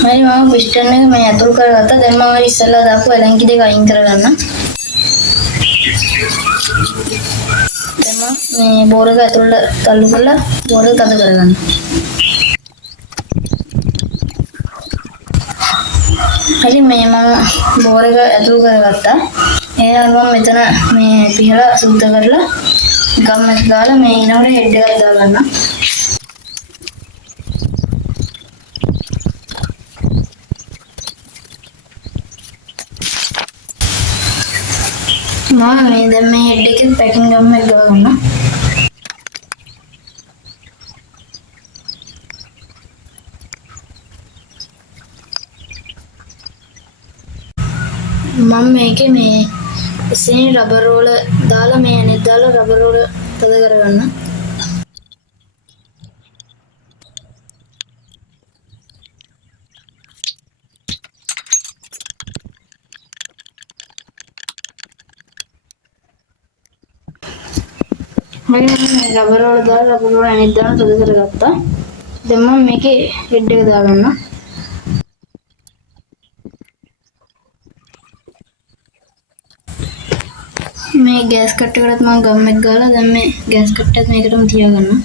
හරි මම පිස්ටන් එක මේ ඇතුල් කරගත්තා. දැන් මම ඉස්සෙල්ලා දාපු ඇලන්කි දෙක අයින් කරගන්න. දැන් මම මේ බෝර එක ඇතුළට තල්ලු කරලා බෝර එක තද කරගන්න. හරි මේ මම බෝර එක ඇතුල් කරගත්තා. එහෙනම් මම මෙතන මේ පිහලා සුද්ධ කරලා ගම් එක දාලා මේ ඊළඟට හෙඩ් එකක් දාගන්න. මම මේ දැන් මේ හෙඩ් එකේ පැකින් ගම් එක දාගන්න. මම මේකේ මේ ඉස්සෙල්ලා රබර් රෝල දාලා මේ අනෙත් දාලා රබර් රෝල තද කරගන්න. මම රබර් රෝල දාලා රබර් රෝල අනෙත් දාලා තද කරගත්තා. දැන් මම මේකේ හෙඩ් එක දාගන්න. මේ ගෑස් කට්ටකටත් මම ගම් එක ගාලා දැන් මේ ගෑස් කට්ටත් මේකටම තියාගන්න.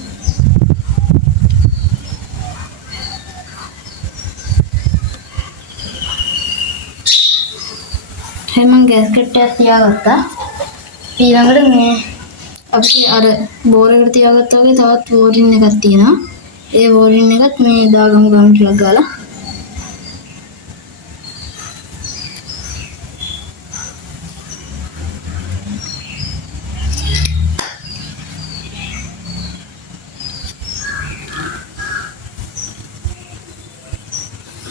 හරි මම ගෑස් කට්ටයක් තියාගත්තා. ඊළඟට මේ අපි අර බෝර එකට තියාගත්තා වගේ තවත් වෝරින් එකක් තියෙනවා. ඒ වෝරින් එකත් මේ දාගමු ගම් ටිකක් ගාලා.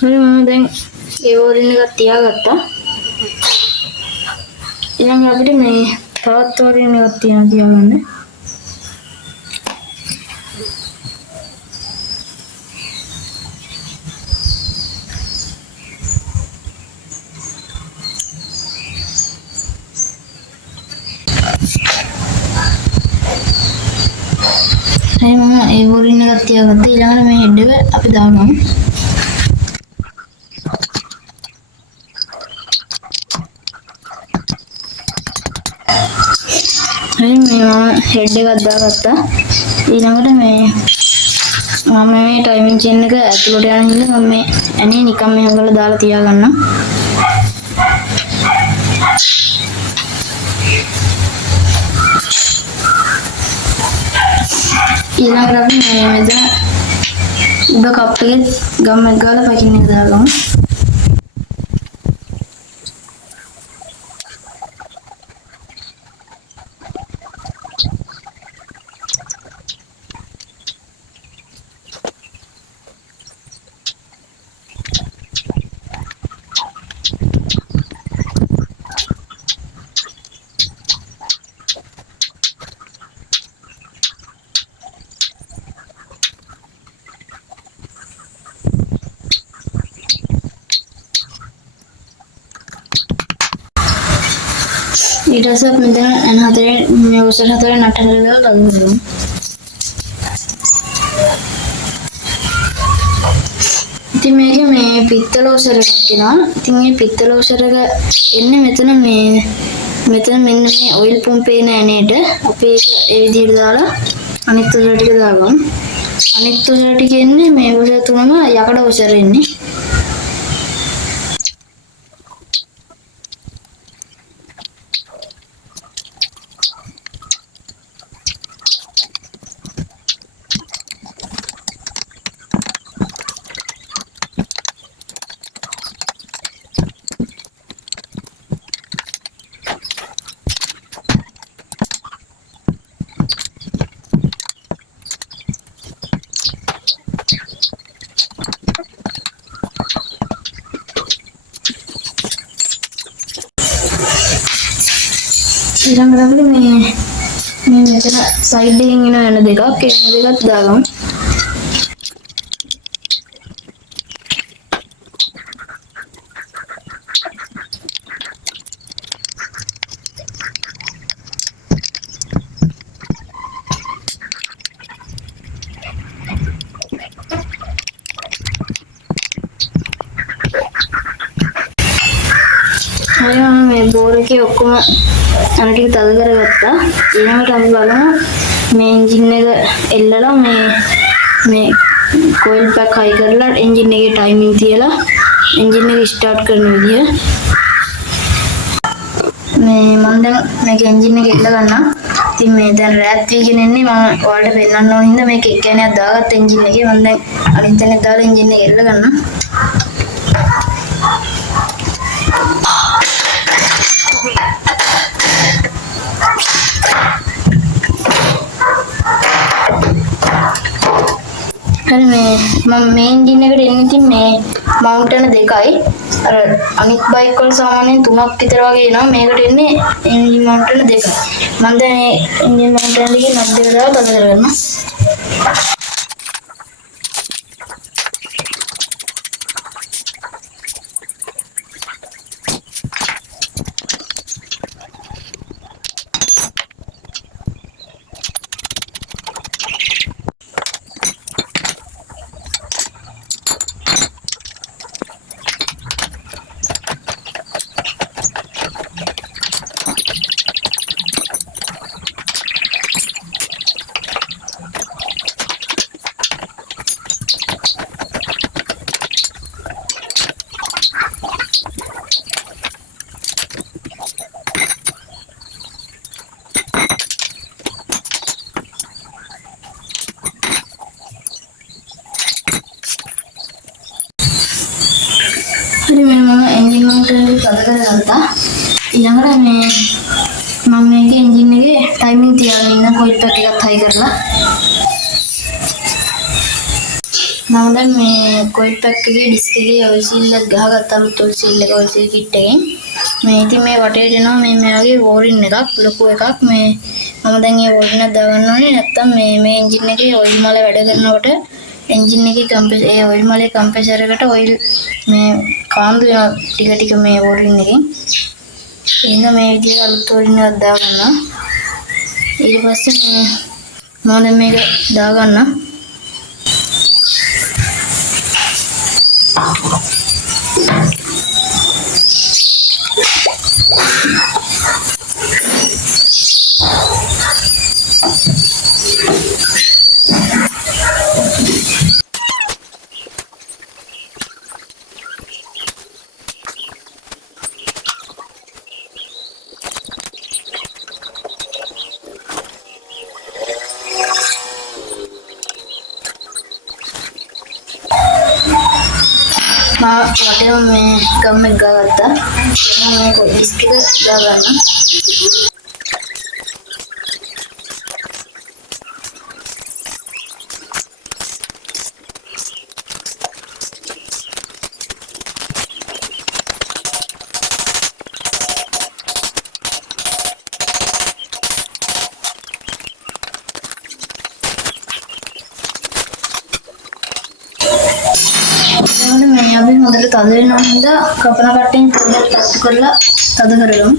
හරි මම දැන් ඒ වෝරින් එකක් තියාගත්තා. ඊළඟ අපිට මේ තවත් වෝරින් එකක් තියෙනවා තියාගන්න. හරි මම ඒ වෝරින් එකක් තියාගත්තා. ඊළඟට මේ හෙඩ් එක අපි දාගමු. හරි මේ මම හෙඩ් එකක් දාගත්තා. ඊළඟට මේ මම මේ ටයිමින් චේන් එක ඇතුළට යන හින්දා මම මේ ඇනේ නිකන් මෙහෙම කරලා දාලා තියාගන්නම්. ඊළඟට අපි මේ මෙතන උඩ කප් එකේ ගම් එක ගාලා පැකින් එක දාගමු. ඊට පස්සේ අපි මෙතන එන හතරේ මේ උසට හතරේ නටන කරලා ගමු. ඉතින් මේකේ මේ පිත්තල උසර එකක් එනවා. ඉතින් මේ පිත්තල උසර එක එන්නේ මෙතන මෙතන මෙන්න මේ ඔයිල් පම්පේ එන ඇනේට අපි ඒක ඒ විදිහට දාලා අනිත් උසර ටික දාගමු. අනිත් උසර ටික එන්නේ මේ උසර තුනම යකඩ උසර එන්නේ. ඊළඟට අපිට මේ මෙතන සයිඩ් එකකින් එන යන දෙකක් ඒ දෙකත් දාගමු. හරි මම මේ බෝර් එකේ ඔක්කොම අනිත් ටික තද කරගත්තා. ඊළඟට අපි බලමු මේ එන්ජින් එක එල්ලලා මේ කොයිල් පැක් හයි කරලා එන්ජින් එකේ ටයිමින් තියලා එන්ජින් එක ස්ටාර්ට් කරන විදිය. මේ මම දැන් මේක එන්ජින් එක එල්ල ගන්නම්. ඉතින් මේ දැන් රෑත් වීගෙන ඉන්නේ මම ඔයාලට පෙන්නන්න ඕන හින්දා මේක එක්කෙනෙක් දාගත්ත එන්ජින් එකේ මම දැන් අනිත් තැනට දාලා එන්ජින් එක එල්ල ගන්නම්. හරි මම මේ එන්ජින් එකට එන්නේ ඉතින් මේ මවුන්ට් එක දෙකයි. අර අනිත් බයික් වල සාමාන්‍යයෙන් 3ක් විතර වගේ එනවා. මේකට එන්නේ එන්ජින් මවුන්ට් එක දෙකයි. මම දැන් මේ එන්ජින් මවුන්ට් එකේ නට් දෙක දාලා තද කරගන්නවා. හරි මම එන්ජින් මවුන්ට් එක තද කරගත්තා. ඊළඟට මම මේකේ එන්ජින් එකේ ටයිමින් තියාගෙන ඉන්න කොයිල් පැක් එකත් හයි කරලා. මම දැන් මේ කොයිල් පැක් එකේ ඩිස්ක් එකේ ඔයිල් සීල් එක ගහගත්තා. ඔයිල් සීල් එක ඔයිල් සීල් කිට් එකෙන්. මේ ඉතින් මේ වටේට එනවා මේ වගේ වෝරින් එකක් ලොකු එකක්. මේ මම දැන් මේ වෝරින් එක දාගන්න ඕනේ. නැත්තම් මේ එන්ජින් එකේ ඔයිල් මල වැඩ කරනකොට එන්ජින් එකේ ඔයිල් මලේ කම්ප්‍රෙසර් එකට ඔයිල් මේ කාන්දු වෙන ටික මේ වෝරින් එකෙන්. එහෙනම් මේ විදිහට අලුත් වෝරින් එකක් දාගන්නවා. ඊට පස්සේ මම දැන් මේක දාගන්නවා. වටේම මේ ගම් එක ගාගත්තා. එහෙනම් මේක ඩිස්ක් එක දාගන්න. මේ අපි හොඳට තද වෙනවා හින්දා කපන කට්ටෙන් පොඩ්ඩක් තට්ටු කරලා තද කරගමු.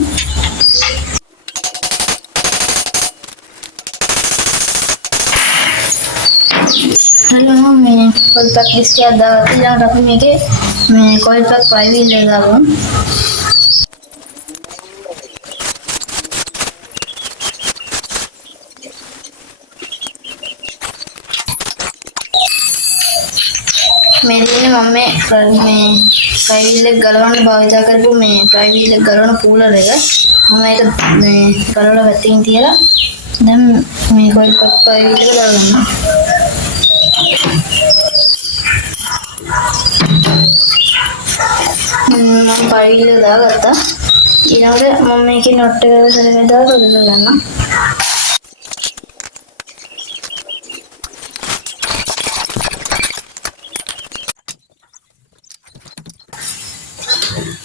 හරියම මේ කොයිල් පැක් ඩිස්ක් එක දාලා ඊළඟට අපි මේකේ මේ කොයිල් පැක් ප්‍රයිවීල් එක දාගමු. මේ දිනේ මම මේ ෆ්ලයිවීල් එක ගලවන්න භාවිත කරපු මේ ෆ්ලයිවීල් එක ගලවන පූලර් එක මම ඒක මේ ගලවලා පැත්තකින් තියලා දැන් මේ කොයිල් පැක් ෆ්ලයිවීල් එක දාගන්නවා. මම ෆ්ලයිවීල් එක දාගත්තා. ඊළඟට මම මේකේ නට් එක සැරේ දාලා තද කරගන්නවා.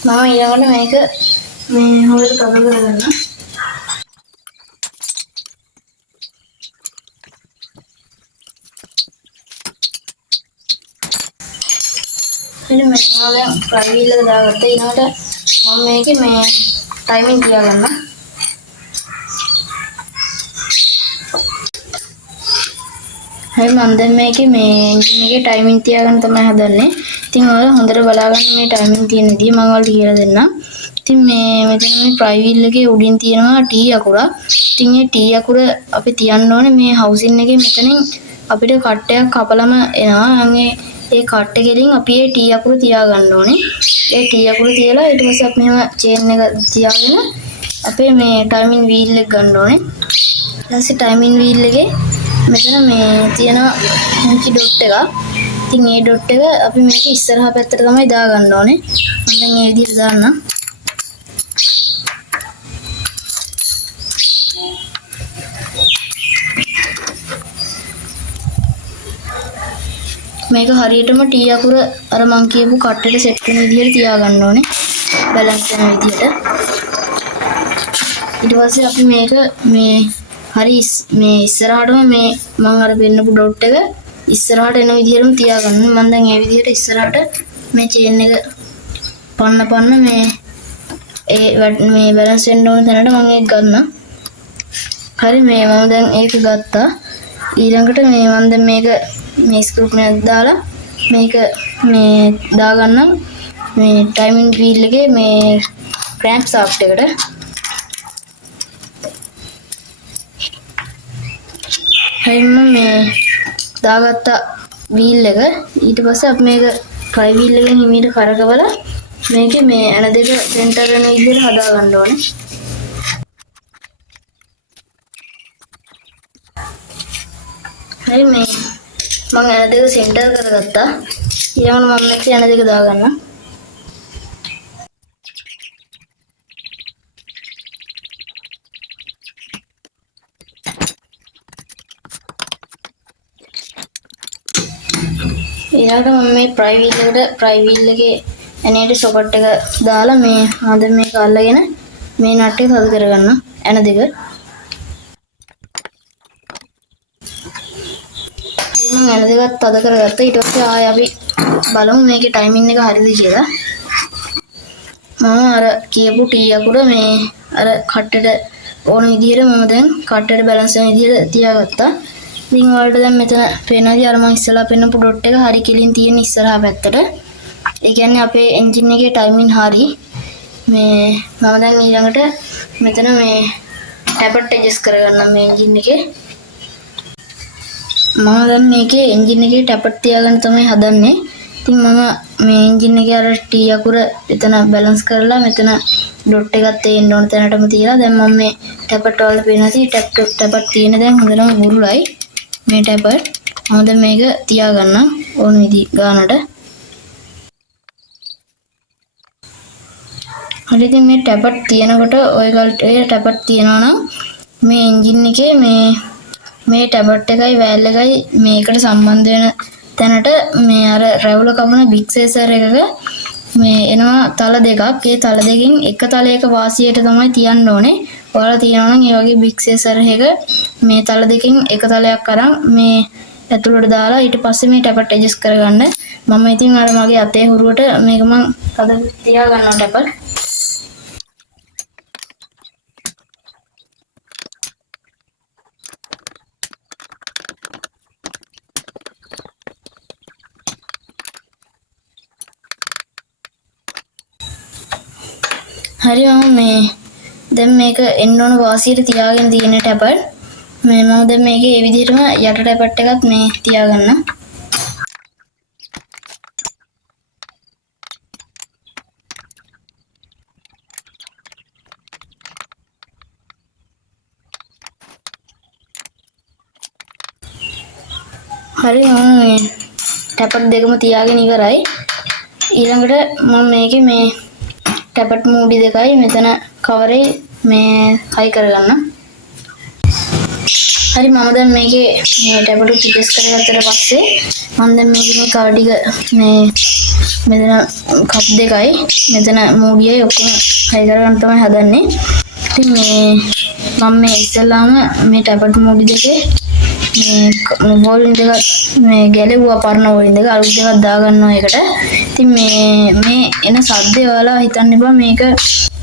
මම ඊළඟට මේක මේ හොල්ට තද කරගන්න. ඉතින් මම දැන් ෆ්ලයිවීල් එක දාගත්තා. ඊළඟට මම මේකේ මේ ටයිමින් තියාගන්න. හරි මම දැන් මේකේ මේ එන්ජින් එකේ ටයිමින් තියාගන්න තමයි හදන්නේ. ඉතින් ඔයාලා හොඳට බලාගන්න මේ ටයිමින් තියෙන විදිහ මම ඔයාලට කියලා දෙන්නම්. ඉතින් මෙතන මේ ෆ්‍රයි වීල් එකේ උඩින් තියෙනවා T අකුරක්. ඉතින් මේ T අකුර අපි තියන්න ඕනේ මේ හවුසින් එකේ මෙතනින් අපිට කට්ටයක් කපලම එනවා. ඒ කට් එකෙන් අපි ඒ T අකුර තියාගන්න ඕනේ. ඒ T අකුර තියලා ඊට පස්සේ අපි මෙහෙම චේන් එක තියාගෙන අපේ මේ ටයිමින් වීල් එක ගන්න ඕනේ. ඊට පස්සේ ටයිමින් වීල් එකේ මෙතන මේ තියෙනවා පුංචි ඩොට් එකක්. ඉතින් මේ ඩොට් එක අපි මේක ඉස්සරහා පැත්තට තමයි දාගන්න ඕනේ. මම දැන් මේ විදිහට දාන්නම්. මේක හරියටම T අකුර අර මං කියපු කට්ටට සෙට් වෙන විදිහට තියාගන්න ඕනේ. බැලන්ස් වෙන විදිහට. ඊට පස්සේ අපි මේක මේ හරි මේ ඉස්සරහටම මේ මං අර පෙන්නපු ඩොට් එක ඉස්සරහට එන විදිහටම තියාගන්න. මම දැන් මේ විදිහට ඉස්සරහට මේ චේන් එක පන්න මේ බැලන්ස් වෙන්න ඕන තැනට මම ඒක ගන්නම්. හරි මේ මම දැන් ඒක ගත්තා. ඊළඟට මේ මම දැන් මේක මේ ස්ක්‍රූ එකක් දාලා මේක මේ දාගන්නම් මේ ටයිමින් වීල් එකේ මේ ක්‍රෑන්ක් ෂාෆ්ට් එකට. හරි මම මේ දාගත්ත වීල් එක ඊට පස්සේ අපි මේක ෆ්‍රයි වීල් එකෙන් හිමීට කරකවලා මේකේ මේ ඇන දෙක සෙන්ටර් වෙන විදිහට හදා ගන්න ඕනේ. හරි මේ මම ඇන දෙක සෙන්ටර් කරගත්තා. ඊළඟට මම මේකේ ඇන දෙක දාගන්නම්. ඊළඟට මම මේ ෆ්‍රයි වීල් එකේ ඇනේට සොකට් එක දාලා මේ හොඳ මේක අල්ලගෙන මේ නට් එක තද කරගන්න ඇන දෙක. මම ඇන දෙකත් තද කරගත්තා. ඊට පස්සේ ආයෙ අපි බලමු මේකේ ටයිමින් එක හරියද කියලා. මම අර කියපු T අකුර මේ අර කට්ටට ඕන විදිහට මම දැන් කට්ටට බැලන්ස් වෙන විදිහට තියාගත්තා. ඉතින් ඔයාලට දැන් මෙතන පේනවාද අර මම ඉස්සලා පෙන්නපු ඩොට් එක හරි කෙලින් තියෙන ඉස්සරහා පැත්තට. ඒ කියන්නේ අපේ එන්ජින් එකේ ටයිමින් හරි. මේ මම දැන් ඊළඟට මෙතන මේ ටැපට් ඇඩ්ජස්ට් කරගන්නම් මේ එන්ජින් එකේ. මම දැන් මේකේ එන්ජින් එකේ ටැපට් තියාගන්න තමයි හදන්නේ. ඉතින් මම මේ එන්ජින් එකේ අර T අකුර එතන බැලන්ස් කරලා මෙතන ඩොට් එකක් තේන්න ඕන තැනටම තියලා දැන් මම මේ ටැපට් වල පේනදී ටැපට් තියෙන දැන් හොඳටම බුරුලයි. මේ ටැපට් මම දැන් මේක තියාගන්නම් ඕන විදි ගානට. හරි ඉතින් මේ ටැපට් තියෙනකොට ඔයගලට ඒ ටැපට් තියනවා නම් මේ එන්ජින් එකේ මේ ටැපට් එකයි වෑල් එකයි මේකට සම්බන්ධ වෙන තැනට මේ අර රැවුල කපන බිග් සේසර් එකක මේ එනවා තල දෙකක්. ඒ තල දෙකෙන් එක තලයක වාසියට තමයි තියන්න ඕනේ. ඔයාලා තියනවා නම් ඒ වගේ බිග් සේසර් එක මේ තල දෙකෙන් එක තලයක් අරන් මේ ඇතුළට දාලා ඊට පස්සේ මේ ටැපට් ඇඩ්ජස්ට් කරගන්න. මම ඉතින් අර මගේ අතේ හුරුවට මේක මම හද තියා ගන්නවා ටැපට්. හරි මම මේ දැන් මේක එන්න ඕන වාසියට තියාගෙන තියෙන ටැපට් මේ මම දැන් මේකේ මේ විදිහටම යට ටැපට් එකත් මේ තියාගන්න. හරි මම මේ ටැපට් දෙකම තියාගෙන ඉවරයි. ඊළඟට මම මේකේ මේ ටැපට් මූඩි දෙකයි මෙතන කවරේ මේ හයි කරගන්න. හරි මම දැන් මේකේ මේ ටැපට් ඇඩ්ජස්ට් කරගත්තට පස්සේ මම දැන් මේකේ මේ කවර් ටික මේ මෙතන කප් දෙකයි මෙතන මූඩියයි ඔක්කොම හයි කරගන්න තමයි හදන්නේ. ඉතින් මේ මම මේ ඉස්සෙල්ලාම මේ ටැපට් මූඩි දෙකේ මේ වෝල්යුම් දෙක මේ ගැලෙවුවා පරණ වෝල්යුම් දෙක අලුත් දෙකක් දාගන්නවා ඒකට. ඉතින් මේ එන සද්දේ ඔයාලා හිතන්න එපා මේක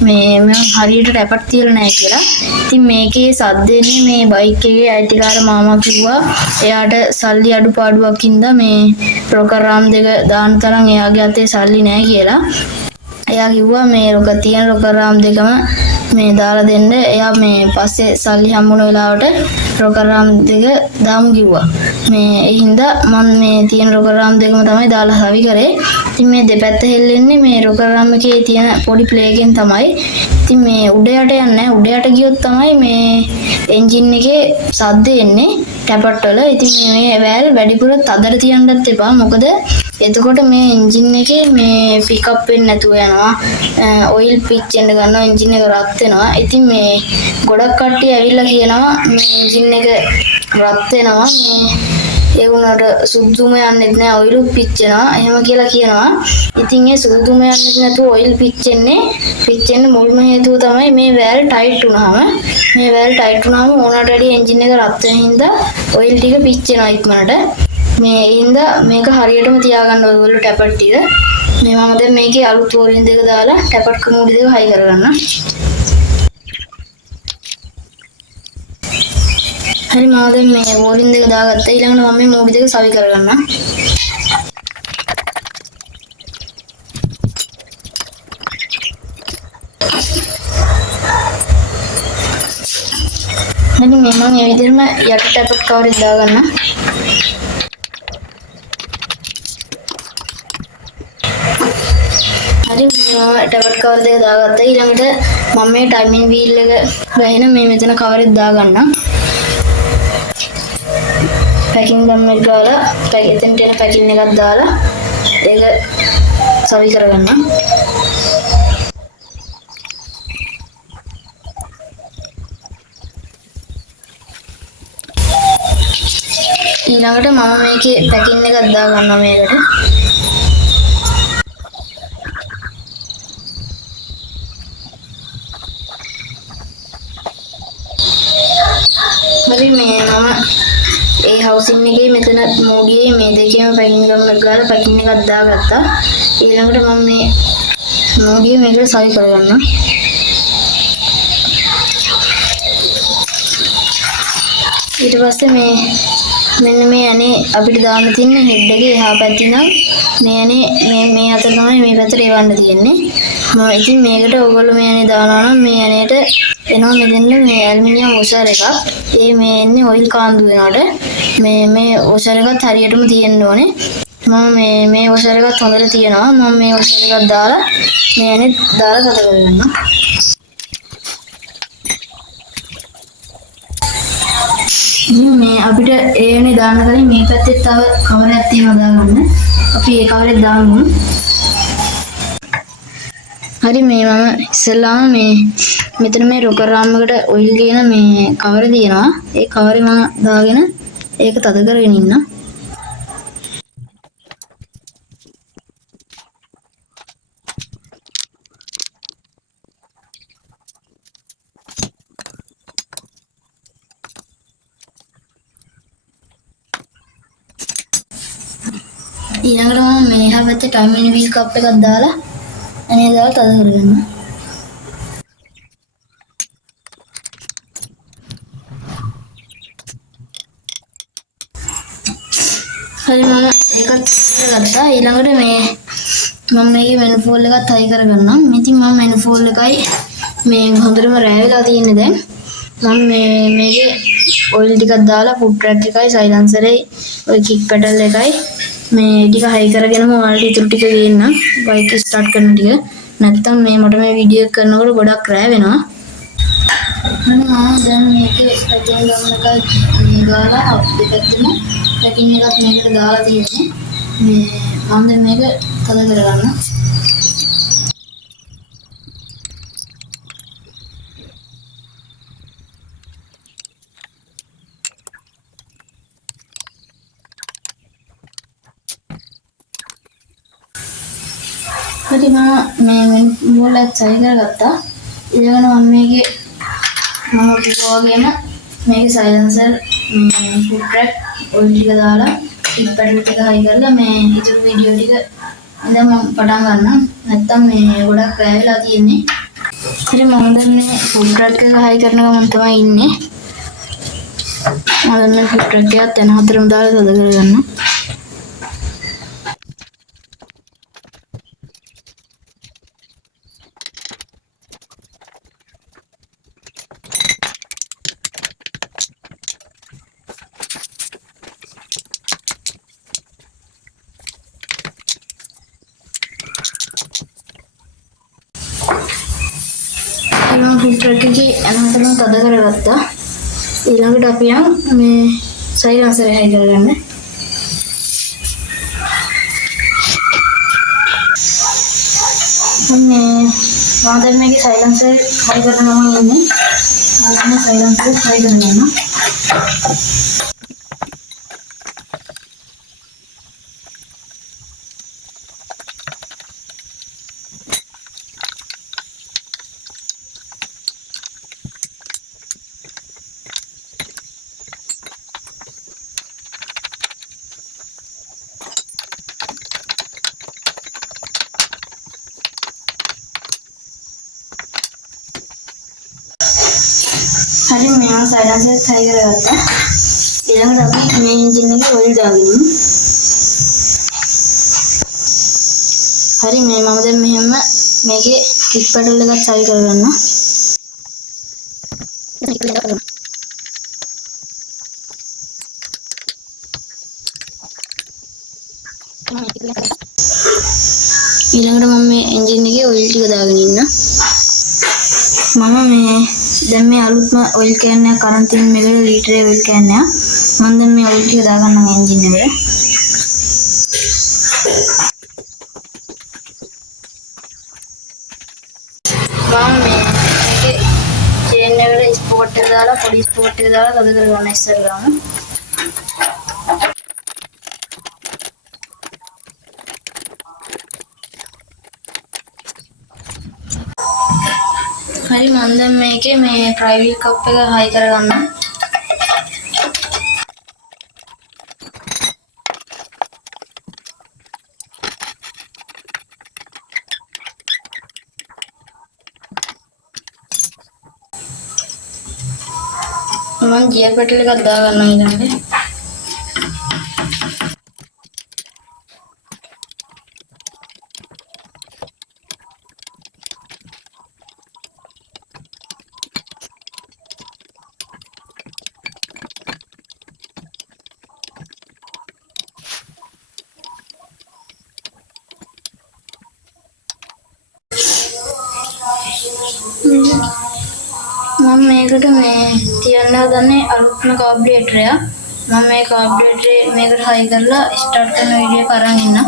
මේ මම හරියට ටැපට් තියලා නැහැ කියලා. ඉතින් මේකේ සද්දෙන්නේ මේ බයික් එකේ අයිතිකාර මාමා කිව්වා එයාට සල්ලි අඩුපාඩුවක් හින්දා මේ ප්‍රෝග්‍රෑම් දෙක දාන තරම් එයාගේ අතේ සල්ලි නැහැ කියලා. එයා කිව්වා මේ රොක තියෙන රොකරාම් දෙකම මේ දාලා දෙන්න. එයා මේ පස්සේ සල්ලි හම්බුන වෙලාවට රොකරාම් දෙක දාමු කිව්වා. මේ ඒ හින්දා මම මේ තියෙන රොකරාම් දෙකම තමයි දාලා හවි කරේ. ඉතින් මේ දෙපැත්ත හෙල්ලෙන්නේ මේ රොකරාම් එකේ තියෙන පොඩි ප්ලේ එකෙන් තමයි. ඉතින් මේ උඩ යට යන්නේ උඩ යට ගියොත් තමයි මේ එන්ජින් එකේ සද්ද එන්නේ ටැපට් වල. ඉතින් මේ වැල් වැඩිපුර තදට තියන්නත් එපා. මොකද එතකොට මේ එන්ජින් එකේ මේ පිකප් වෙන්නේ නැතුව යනවා. ඔයිල් පිච් වෙන්න ගන්නවා, එන්ජින් එක රත් වෙනවා. ඉතින් මේ ගොඩක් කට්ටිය ඇවිල්ලා කියනවා මේ එන්ජින් එක රත් වෙනවා. මේ ඒ වුණාට සුදුම යන්නේ නැහැ, ඔයිල් පිච් වෙනවා. එහෙම කියලා කියනවා. ඉතින් ඒ සුදුම යන්නේ නැතුව ඔයිල් පිච් වෙන්න මුල්ම හේතුව තමයි මේ වැල් ටයිට් වුණාම. මේ වැල් ටයිට් වුණාම ඕනට වැඩි එන්ජින් එක රත් වෙන හින්දා ඔයිල් ටික පිච් වෙනවා ඉක්මනට. මේ හින්දා මේක හරියටම තියාගන්න ඔයගොල්ලෝ ටැපට් ටික. මේ මම දැන් මේකේ අලුත් වෝලින් දෙක දාලා ටැපට් කමෝඩි දෙක හයි කරගන්න. හරි මම දැන් මේ වෝලින් දෙක දාගත්තා. ඊළඟට මම මේ මෝඩි දෙක සවි කරගන්න. දැන් මේ මම මේ විදිහටම යට ටැපට් කවරෙත් දාගන්න. හරි මම ටැපට් කවර් දෙක දාගත්තා. ඊළඟට මම මේ ටයිමින් වීල් එක වැහෙන මේ මෙතන කවරෙත් දාගන්න. පැකින් ගම් එක දාලා එතනට එන පැකින් එකක් දාලා ඒක සවි කරගන්න. ඊළඟට මම මේකේ පැකින් එකක් දාගන්නවා මේකට. හරි මේ මම ඒ හවුසින් එකේ මෙතන මෝඩියේ මේ දෙකේම පැකින් ගම් ගාලා පැකින් එකක් දාගත්තා. ඊළඟට මම මේ මෝඩිය මේකට සවි කරගන්නවා. ඊට පස්සේ මේ මෙන්න මේ අනේ අපිට දාන්න තියෙන හෙඩ් එකේ එහා පැත්තේ නම් මේ අනේ මේ අතර තමයි මේ පැත්තට එවන්න තියෙන්නේ. මම ඉතින් මේකට ඔයගොල්ලෝ මේ අනේ දානවා නම් මේ අනේට එනවා මෙතෙන්ද මේ ඇලුමිනියම් වොෂර් එකක්. මේ එන්නේ ඔයිල් කාන්දු වෙනකොට මේ වොෂර් එකත් හරියටම තියෙන්න ඕනේ. මම මේ වොෂර් එකත් හොඳට තියෙනවා. මම මේ වොෂර් එකක් දාලා මේ අනේ දාලා කත කරගන්නවා. මේ අපිට ඒනේ දාන්න කලින් මේ පැත්තේ තව කවරයක් තියෙනවා දාගන්න. අපි ඒ කවරේ දාමු. හරි මේ මම ඉස්සෙල්ලාම මේ මෙතන මේ රොකර් ආම් එකට ඔයිල් ගේන මේ කවර තියෙනවා. ඒ කවරේ මම දාගෙන ඒක තද කරගෙන ඉන්නම්. ඊළඟට මම මෙහා පැත්තේ ටයිමින් වීල් කප් එකක් දාලා අනේ දාලා තද කරගන්නවා. හරි මම ඒකත් කරගත්තා. ඊළඟට මේ මම මේකේ මැනිෆෝල්ඩ් එකත් හයි කරගන්නම්. ඉතින් මම මැනිෆෝල්ඩ් එකයි මේ හොඳටම රැවෙලා තියෙන්නේ දැන්. මම මේකේ ඔයිල් ටිකක් දාලා ෆුඩ් ට්‍රැක් එකයි සයිලන්සරේ ඔය කික් පැඩල් එකයි මේ ටික හයි කරගෙනම ඔයාලට ඉතුරු ටික ගේන්නම්. බයික් ස්ටාර්ට් කරන ටික. නැත්තම් මේ මට මේ වීඩියෝ එක කරනකොට ගොඩක් රෑ වෙනවා. මම දැන් මේකේ පැකින් ගන්න එකයි දාලා දෙපැත්තම පැකින් එකක් මේකට දාලා තියෙන්නේ. මම දැන් මේක තද කරගන්නවා. හරි මම මේ මූලයක් සවි කරගත්තා. ඊළඟට මම මේකේ මම කිව්වා වගේම මේකේ සයිලන්සර් මේ ෆුඩ් ට්‍රැක් ඔයිල් ටික දාලා ටික් පැඩල් ටික හයි කරලා මේ ඉතුරු වීඩියෝ ටික ඉඳන් මම පටන් ගන්නම්. නැත්තම් මේ ගොඩක් රෑ වෙලා තියෙන්නේ. ඉතින් මම දැන් මේ ෆුඩ් ට්‍රැක් එක හයි කරන ගමන් තමයි ඉන්නේ. මම දැන් මේ ෆුඩ් ට්‍රැක් එකත් යන හතරම දාලා තද කරගන්නවා. ट्रक එකේ අනන්තම තද කරගත්තා. ඊළඟට අපි මේ සයිලන්සර් එක හයි කරගන්න. මේ මම දැන් මේකේ සයිලන්සර් හයි කරනවා ඉන්නේ. මම සයිලන්සර් හයි කරනවා. හරි මෙයා සයිලන්සර් හයි කරගත්තා. ඊළඟට අපි මේ එන්ජින් එකේ ඔයිල් දාගමු. හරි මේ මම දැන් මෙහෙම මේකේ කික් පැඩල් එකත් හයි කරගන්නවා. ඊළඟට මම මේ එන්ජින් එකේ ඔයිල් ටික දාගෙන ඉන්නවා. මම මේ දැන් මේ අලුත්ම ඔයිල් කෑන් එකක් අරන් තියෙන මේකට ලීටරේ ඔයිල් කෑන් එක. මම දැන් මේ ඔයිල් ටික දාගන්නම් එන්ජින් එකට. මම මේකේ චේන් එකට ස්පෝට් එක දාලා පොඩි ස්පෝට් එක දාලා තද කරගන්න ඉස්සරහම. හරි මම දැන් මේකේ මේ ප්‍රයිවට් කප් එක හයි කරගන්නවා. මම ගියර් පැටල් එකක් දාගන්නවා ඊළඟට. මම මේකට මේ තියන්න හදන්නේ අලුත්ම කාබ්යුරේටර් එක. මම මේ කාබ්යුරේටරේ මේකට හයි කරලා ස්ටාර්ට් කරන වීඩියෝ එක අරන් ඉන්නම්.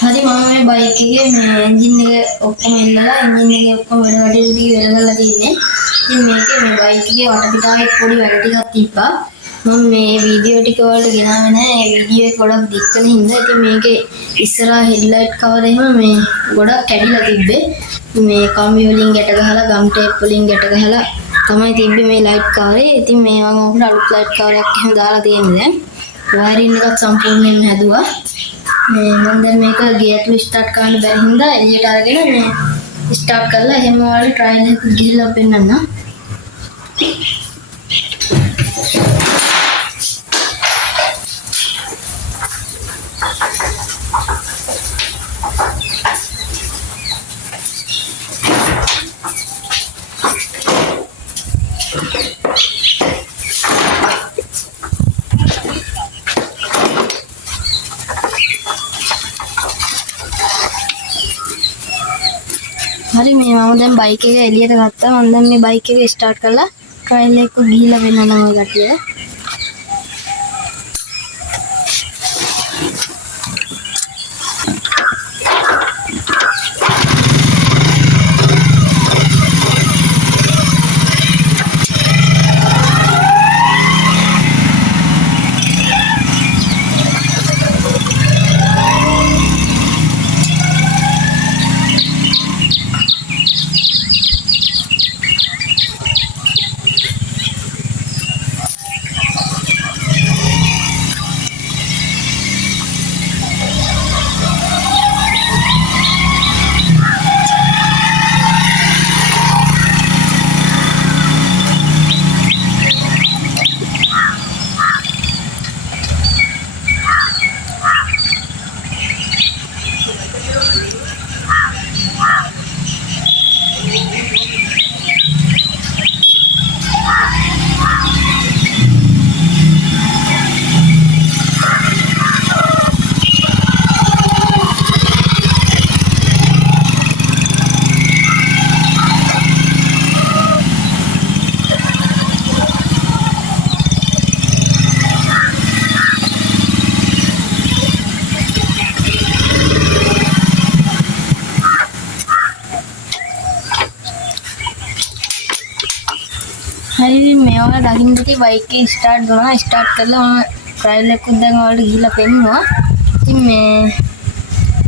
හරි මම මේ බයික් එකේ මේ එන්ජින් එක ඔක්කොම එල්ලලා එන්ජින් එකේ ඔක්කොම වැඩ කටයුතු ටික වෙලගලා තියෙන්නේ. ඉතින් මේකේ මේ බයික් එකේ වටපිටාවේ පොඩි වැඩ ටිකක් තිබ්බා. මම මේ වීඩියෝ ටික වලට ගෙනාවේ නැහැ. ඒ වීඩියෝ එක ගොඩක් දික් වෙන හින්දා ඉතින් මේකේ ඉස්සරහා හෙඩ්ලයිට් කවර් එහෙම මේ ගොඩක් කැඩිලා තිබ්බේ. මේ කම්බි වලින් ගැට ගහලා ගම් ටේප් වලින් ගැට ගහලා තමයි තිබ්බේ මේ ලයිට් කවරේ. ඉතින් මේ වගේ උකට අලුත් ලයිට් කවරයක් එහෙම දාලා තියෙන්නේ දැන්. වයරින් එකත් සම්පූර්ණයෙන් හැදුවා. මේ මම දැන් මේක ගියර්ලු ස්ටාර්ට් කරන්න බැරි හින්දා එළියට අරගෙන මේ ස්ටාර්ට් කරලා එහෙම වගේ ට්‍රයිල් එක ගිහිල්ලා පෙන්නන්න. හරි මේ මම දැන් බයික් එක එළියට ගත්තා. මම දැන් මේ බයික් එක ස්ටාර්ට් කරලා ට්‍රයිල් එක ගිහිල්ලා වෙනනම් ඔය ගැටිය. හරි මේවා දකින්නදී බයික් එක ස්ටාර්ට් කරනවා. ස්ටාර්ට් කරලා මම ට්‍රයිල් එකක් දැන් ඔයාලට ගිහිල්ලා පෙන්නනවා. ඉතින්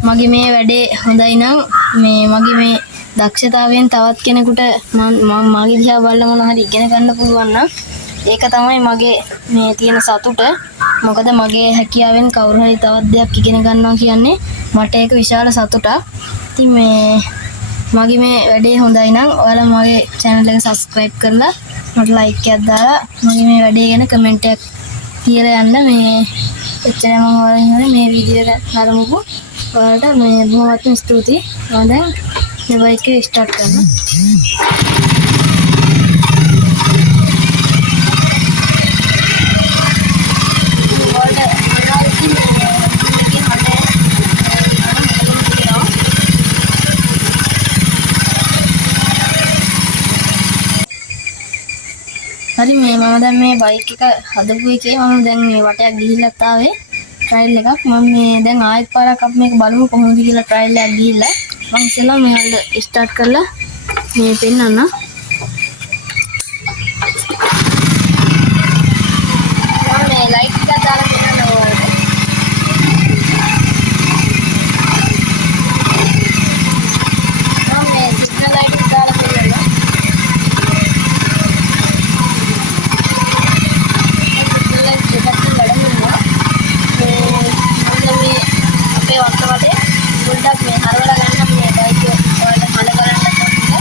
මගේ මේ වැඩේ හොඳයි නම් මගේ මේ දක්ෂතාවයෙන් තවත් කෙනෙකුට මගේ දිහා බලලා මොන හරි ඉගෙන ගන්න පුළුවන් නම් ඒක තමයි මගේ මේ තියෙන සතුට. මොකද මගේ හැකියාවෙන් කවුරු හරි තවත් දෙයක් ඉගෙන ගන්නවා කියන්නේ මට ඒක විශාල සතුටක්. ඉතින් මගේ මේ වැඩේ හොඳයි නම් ඔයාලා මගේ channel එක subscribe කරලා මට like එකක් දාලා මගේ මේ වැඩේ ගැන comment එකක් තියලා යන්න. එච්චරයි මම ඔයාලට මේ වීඩියෝ එක නරඹපු. ඔයාලට බොහොමත්ම ස්තුතියි. මම දැන් මේ බයික් එක ස්ටාර්ට් කරනවා. හරි මම දැන් මේ බයික් එක හදපු එකේ මම දැන් මේ වටයක් ගිහිල්ලත් ආවේ ට්‍රයිල් එකක්. මම දැන් ආයෙත් පාරක් අපි මේක බලමු කොහොමද කියලා ට්‍රයිල් එකක් ගිහිල්ලා මම ඉස්සෙල්ලා මේකට ස්ටාර්ට් කරලා මේ පෙන්නන්න. මම ලයිට් එක දාලා පෙන්නන්න ඕනේ. මම සිග්නල් ලයිට් එක දාලා පෙන්නන්න. ගොඩක් මේ හරවලා ගන්න මේ බයික් එක ඔයාලා හල කරන්න ඕනේ.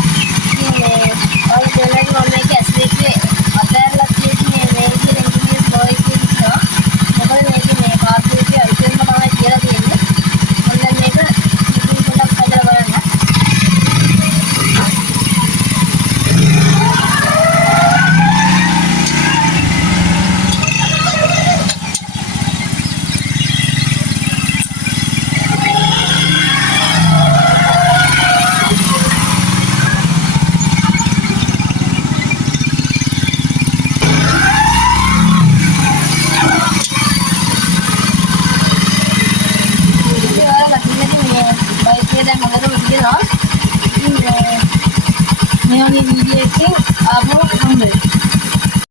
ඉතින් ඔයාලා දෙලට මම මේක ඇස්ලේකේ අතෑරලා තියෙන්නේ මේ විදිහට ඉන්නේ බයික් එක නිසා. මොකද මේක මේ කාර් එකේ අයිටම් තමයි කියලා තියෙන්නේ. මම දැන් මේක පොඩ්ඩක් හදලා බලන්න. දැන් හොඳටම විදිනවා. මේ වගේ වීඩියෝ එකකින් ආපහු හම්බෙයි.